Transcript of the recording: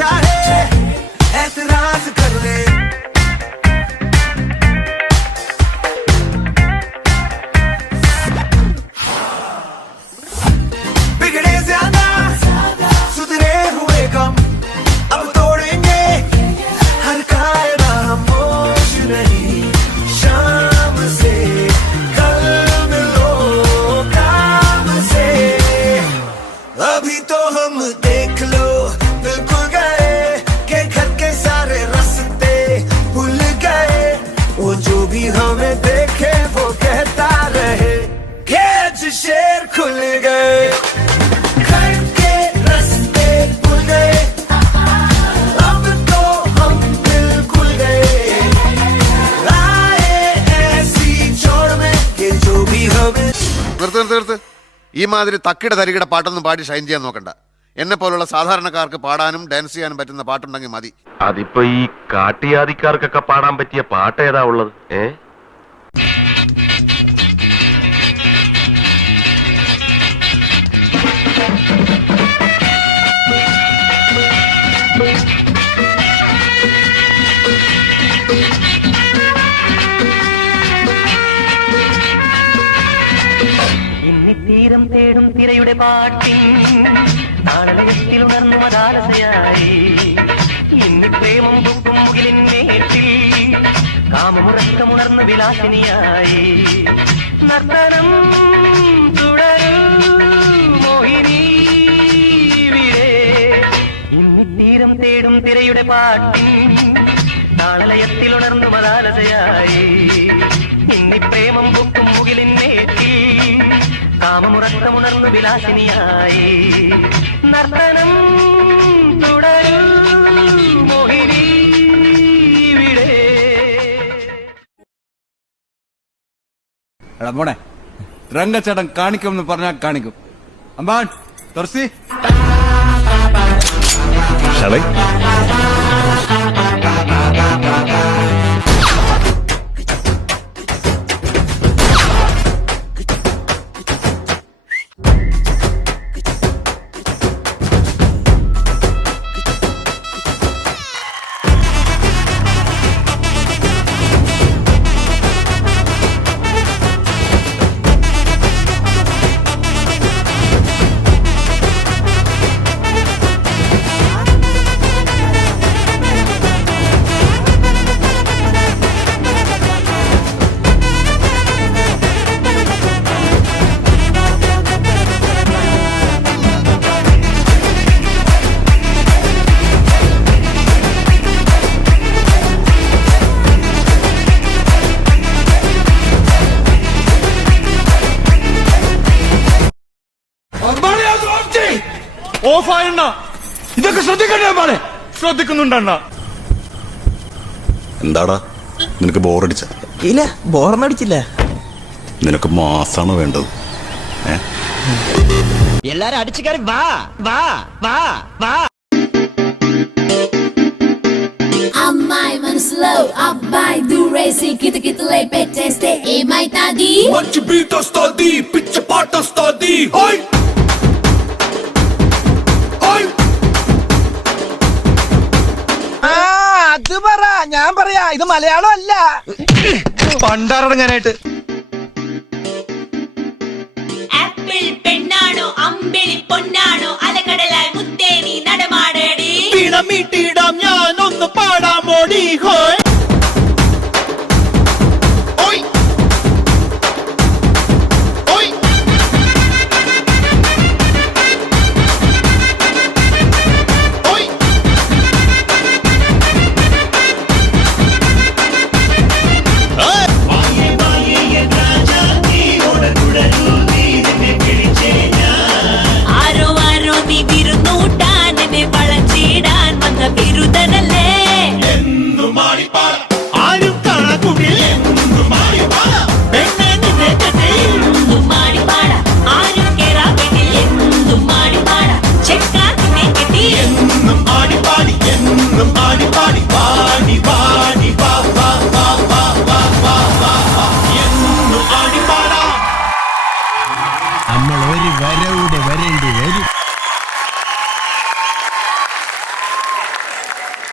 चाहे एतराज कर ले बिगड़े ज्यादा सुधरे हुए कम अब तोड़ेंगे हर कायदा खामोश नहीं शाम से कल मिलो काम से अभी तो हम देख लो बिल्कुल गए के घर के सारे रास्ते भूल गए वो जो भी हमें देखे वो कहता रहे कि आज शेर खुल गए घर के रास्ते भूल गए अब तो हम बिल्कुल गए आए ऐसी चौड़ में कि जो भी हमें നിർത്ത് ഈ മാതിരി തക്കിട തരികിട പാട്ടൊന്നും പാടി ഷൈൻ ചെയ്യാൻ നോക്കണ്ട. എന്നെ പോലുള്ള സാധാരണക്കാർക്ക് പാടാനും ഡാൻസ് ചെയ്യാനും പറ്റുന്ന പാട്ടുണ്ടെങ്കിൽ മതി. അതിപ്പോ ഈ കാട്ടിയാദിക്കാർക്കൊക്കെ പാടാൻ പറ്റിയ പാട്ട് ഏതാ ഉള്ളത്? തീരം തേടും തിരയുടെ പാട്ടിൻ താളലയത്തിൽ ഉണർന്നു മതാലസയായി ഇന്നി പ്രേമം പൊക്കും മുകിലിൻ മേറ്റിൽ കാമമുറക്കമുണർന്ന വിലാസിനിയായി നർത്തനം തുടരൂ മോഹിനി വിരേ ഇന്നി തീരം തേടും തിരയുടെ പാട്ടിൻ താളലയത്തിൽ ഉണർന്നു മതാലസയായി ഇന്നി പ്രേമം പൊക്കും മുകിലിൻ മേറ്റിൽ കാമമുറക്കമുണർന്നു വിലാസിനിയായി നർത്തനം തുടരൂ മോഹിനി വിടേ. എടാ മോനെ രംഗച്ചേട്ടൻ കാണിക്കുമെന്ന് പറഞ്ഞാൽ കാണിക്കും. അമ്പാൻ തുറസി ഓഫായണ്ണ ഇതൊക്കെ ശ്രദ്ധിക്കണ്ടേ? ശ്രദ്ധിക്കുന്നുണ്ടണ്ണ. എന്താടാ നിനക്ക് ബോറടിച്ച? ഇല്ല, ബോറൊന്നും അടിച്ചില്ല. നിനക്ക് മാസാണ് വേണ്ടത്. എല്ലാരും അടിച്ചു കയറി വാ വാ വാ വാ. Amai slow, abai do racing, kita lepeteste, emai tadi. మంచి బీట్ వస్తది పిచ్చ పాట వస్తది హోయ్ അത് പറ, ഞാൻ പറയാ. ഇത് മലയാളം അല്ല. പണ്ടാറടങ്ങാനായിട്ട് ആപ്പിൾ പെണ്ണാണോ അമ്പിളി പൊന്നാണോ അലകടലായി മുത്തേനി നടമാടടി പിണമിട്ടിടാം ഞാനൊന്ന് പാടാമോടി ഹോയ് നമ്മൾ ഒരു വരവ്